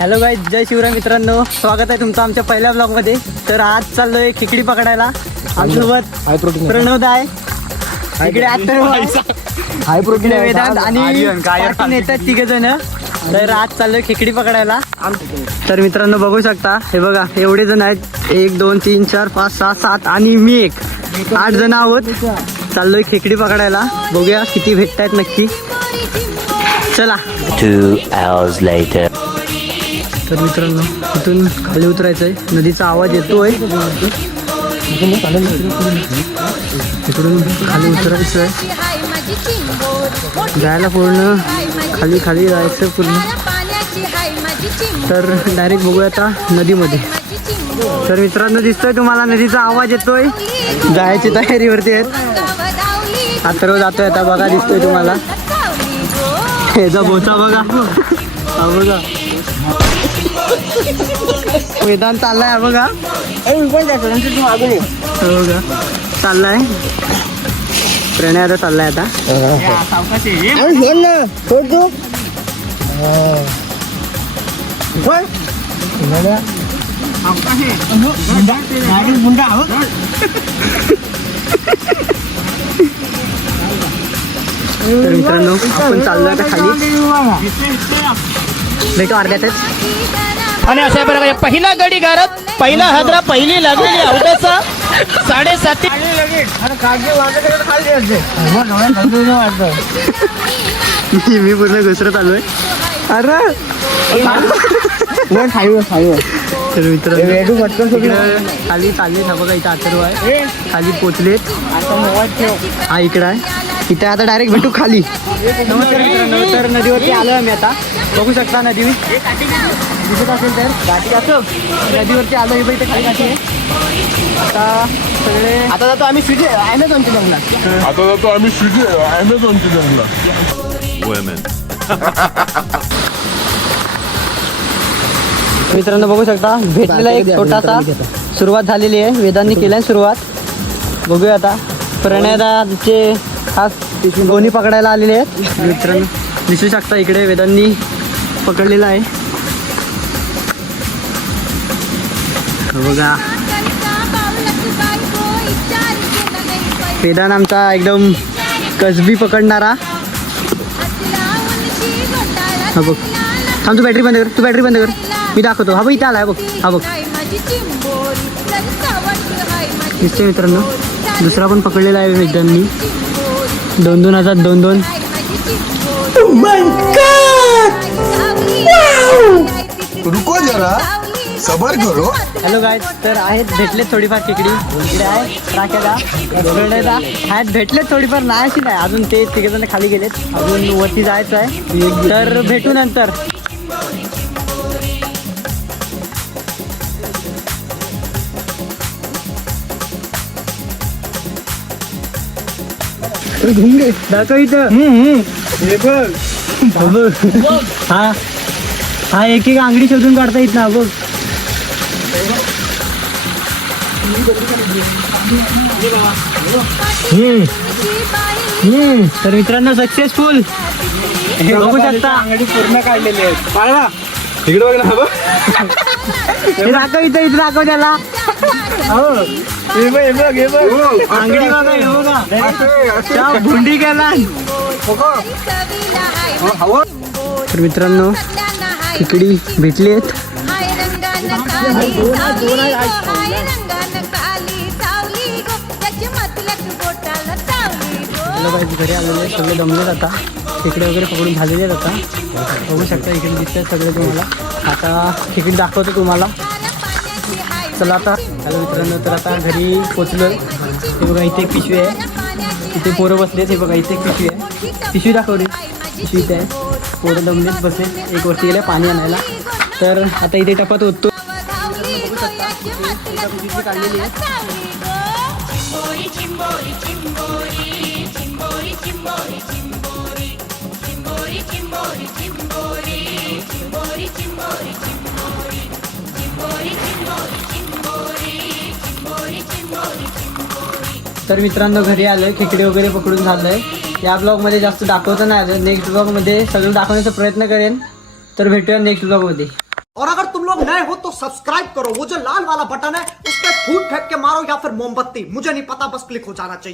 Hello guys, जय शिवराय मित्रांनो, स्वागत आहे तुमचं आमच्या पहिल्या ब्लॉगमध्ये. तर आज चाललोय खेकडी पकडायला. आमच्यासोबत प्रणोद आहे, इकडे हाय प्रोटीन वेदांत आणि पाटील येतात तिघे जण. तर आज चाललोय खेकडी पकडायला. तर मित्रांनो बघू शकता, हे बघा एवढे जण आहेत, 1 2 3 4 5 6 7 आणि मी एक, 8 जण आहोत. चाललोय खेकडी पकडायला. बघूया किती भेटतायत नक्की. चला. 2 hours later. तर मित्रांनो इथून खाली उतरायचंय. नदीचा आवाज येतोय, इकडून खाली उतरायचंय. जायला पूर्ण खाली खाली जायचं पूर्ण. तर डायरेक्ट बघूया आता नदीमध्ये. तर मित्रांनो दिसतोय तुम्हाला नदीचा आवाज येतोय. जायची तयारीवरती आहेत. आता जातोय आता, बघा दिसतोय तुम्हाला. ह्याचा बोचा बघा, हा बघा वेदांत चाललाय बघा. बघा चाललाय प्रणय, आता चाललाय आता. तर मित्रांनो आपण चाललोय आता खाली. भेटू अर्ध्यातच. आणि अशा प्रकारे पहिला गडी घरात, पहिला हजरा, पहिली लागलेली अवघ्याचा 7:30. मी पूर्ण घसरत आलोय. अरे तर मित्रांनो खाली चालले ना बघा. इथं अथर्व आहे, खाली पोचलेत. हा इकडं आहे. इथे आता डायरेक्ट भेटू खाली. नमस्कार मित्रांनो, तर नदीवरती आलो आम्ही आता. बघू शकता नदी दिसत असेल तर घाटी असं नदीवरती आलो. इथे खाली घाटी आहे. आता सगळे आता जातो आम्ही स्विगी ॲमेझॉनची जंगला. मित्रांनो बघू शकता भेटलेला एक छोटासा सुरुवात झालेली आहे. वेदांनी केली सुरुवात. बघूया आता. प्रणयदाचे खास गोणी पकडायला आलेले आहेत. मित्रांनो दिसू शकता इकडे वेदांनी पकडलेला आहे बघा. वेदांत आमचा एकदम कसबी पकडणारा. हा बघ, थांब तू बॅटरी बंद कर, मी दाखवतो. हा बघ इथं आलाय बघ. हा बघ दिसतोय मित्रांनो. दुसरा पण पकडलेला आहे वेदांनी. 2-2 हजार 2-2. रुको जरा, सबर करो. हॅलो गाईज, तर आहेत भेटलेत थोडीफार खेकडी. इकडे आहे राख्याला आहेत भेटलेत थोडीफार. नाही अशी नाही अजून, ते तिघेजण खाली गेलेत. अजून वरती जायचं आहे. तर भेटू नंतर. घुमगे दाखव इथं. हा हा एक एक आंगडी शोधून काढता येत ना बघ. तर मित्रांनो सक्सेसफुल बघू शकता. आंगडी पूर्ण काढलेली आहे. इकडे बघ ना. दाखव इथं दाखव त्याला. आंगडी बघा, हे बघा भुंडी केला. तर मित्रांनो खेकडी भेटली आहेत. घरी आलेले आहेत, सगळे दमलेत आता. खेकडे वगैरे पकडून झालेले आहेत आता. बघू शकता इकडे दिसत आहेत सगळे तुम्हाला. आता खेकडी दाखवतो तुम्हाला. चला आता. हॅलो मित्रांनो, तर आता घरी पोचलो. हे बघा इथे एक पिशवी आहे. इथे पोरं बसलेत. हे बघा इथे एक पिशवी आहे. पिशवी दाखवली. पिशवी इथे आहे. पोरं दमलेत बसले. एक वरती गेले पाणी आणायला. तर आता इथे टपात होतो. बघू शकता पिशवी काढलेली आहे. तर मित्रांनो घरी आलोय. खेकडे वगैरे पकडून झालंय. या ब्लॉगमध्ये जास्त दाखवतं नाही. नेक्स्ट ब्लॉगमध्ये सगळं दाखवण्याचा प्रयत्न करेन. तर भेटूया नेक्स्ट ब्लॉगमध्ये. लोग नए हो तो सब्सक्राइब करो, वो जो लाल वाला बटन है उस पर फूट फेंक के मारो या फिर मोमबत्ती, मुझे नहीं पता, बस क्लिक हो जाना चाहिए।